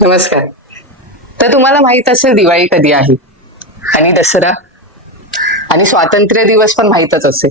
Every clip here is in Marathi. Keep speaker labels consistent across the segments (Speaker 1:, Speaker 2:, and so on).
Speaker 1: नमस्कार. तर तुम्हाला माहीत असेल दिवाळी कधी आहे? आणि दसरा. आणि स्वातंत्र्य दिवस पण माहीतच असेल.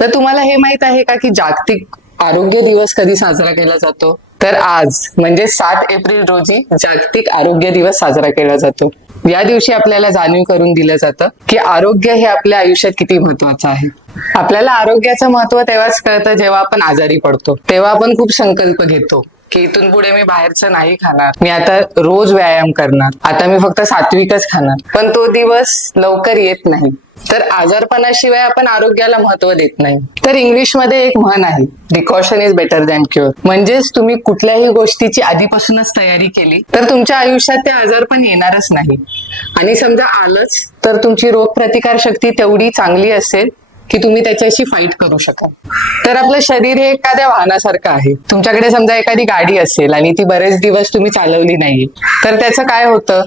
Speaker 1: तर तुम्हाला हे माहीत आहे का की जागतिक आरोग्य दिवस कधी साजरा केला जातो? तर आज म्हणजे सात एप्रिल रोजी जागतिक आरोग्य दिवस साजरा केला जातो. या दिवशी आपल्याला जाणीव करून दिलं जातं की आरोग्य हे आपल्या आयुष्यात किती महत्वाचं आहे. आपल्याला आरोग्याचं महत्त्व तेव्हाच कळतं जेव्हा आपण आजारी पडतो. तेव्हा आपण खूप संकल्प घेतो. की इथून पुढे मी बाहेरचं नाही खाणार. मी आता रोज व्यायाम करणार. आता मी फक्त सात्विकच खाणार. पण तो दिवस लवकर येत नाही. तर आजारपणाशिवाय आपण आरोग्याला महत्त्व देत नाही. तर इंग्लिशमध्ये एक म्हण आहे precaution is better than cure म्हणजेच तुम्ही कुठल्याही गोष्टीची आधीपासूनच तयारी केली तर तुमच्या आयुष्यात ते आजारपण येणारच नाही. आणि समजा आलंच तर तुमची रोगप्रतिकार शक्ती तेवढी चांगली असेल की तुम्ही त्याच्याशी फाईट करू शकाल. तर आपलं शरीर हे एखाद्या वाहनासारखं आहे. तुमच्याकडे समजा एखादी गाडी असेल आणि ती बरेच दिवस तुम्ही चालवली नाही तर त्याचं काय होतं?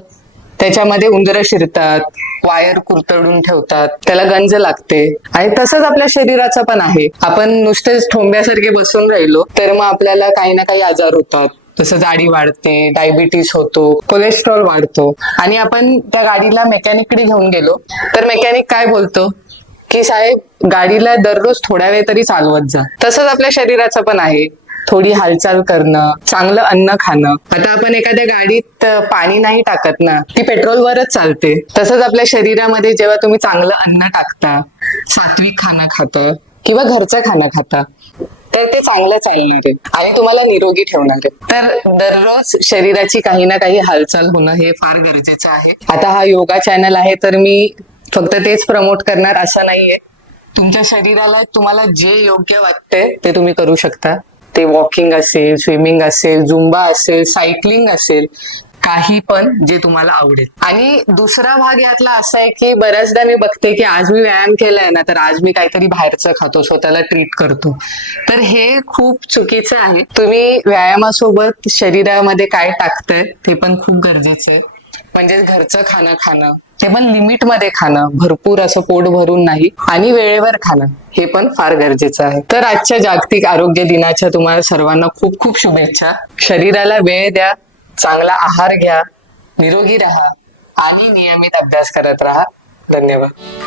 Speaker 1: त्याच्यामध्ये उंदरं शिरतात वायर कुरतडून ठेवतात त्याला गंज लागते. आणि तसंच आपल्या शरीराचं पण आहे. आपण नुसतेच ठोंब्यासारखे बसून राहिलो तर मग आपल्याला काही ना काही आजार होतात. जसं जाडी वाढते डायबिटीस होतो कोलेस्ट्रॉल वाढतो. आणि आपण त्या गाडीला मेकॅनिककडे घेऊन गेलो तर मेकॅनिक काय बोलतो? की साहेब गाडीला दररोज थोड्या वेळ तरी चालवत जा. तसंच आपल्या शरीराचं पण आहे. थोडी हालचाल करणं चांगलं अन्न खाणं. आता आपण एखाद्या गाडीत पाणी नाही टाकत ना ती पेट्रोलवरच चालते. तसंच आपल्या शरीरामध्ये जेव्हा तुम्ही चांगलं अन्न टाकता सात्विक खाणं खातं किंवा घरचं खाणं खाता तर ते चांगलं चालणार आहे. आणि तुम्हाला निरोगी ठेवणार आहे. तर दररोज शरीराची काही ना काही हालचाल होणं हे फार गरजेचं आहे. आता हा योगा चॅनल आहे तर मी फक्त तेच प्रमोट करणार असं नाहीये. तुमच्या शरीराला तुम्हाला जे योग्य वाटते ते तुम्ही करू शकता. ते वॉकिंग असेल स्विमिंग असेल झुंबा असेल सायकलिंग असेल काही पण जे तुम्हाला आवडेल. आणि दुसरा भाग यातला असा आहे की बऱ्याचदा मी बघते की आज मी व्यायाम केलाय ना तर आज मी काहीतरी बाहेरचं खातो स्वतःला ट्रीट करतो. तर हे खूप चुकीचं आहे. तुम्ही व्यायामासोबत शरीरामध्ये काय टाकतंय ते पण खूप गरजेचं आहे. म्हणजे घरचं खाणं खाणं ते पण लिमिटमध्ये खाणं भरपूर असं पोट भरून नाही आणि वेळेवर खाणं हे पण फार गरजेचं आहे. तर आजच्या जागतिक आरोग्य दिनाच्या तुम्हाला सर्वांना खूप खूप शुभेच्छा. शरीराला वेळ द्या चांगला आहार घ्या निरोगी राहा आणि नियमित अभ्यास करत राहा. धन्यवाद.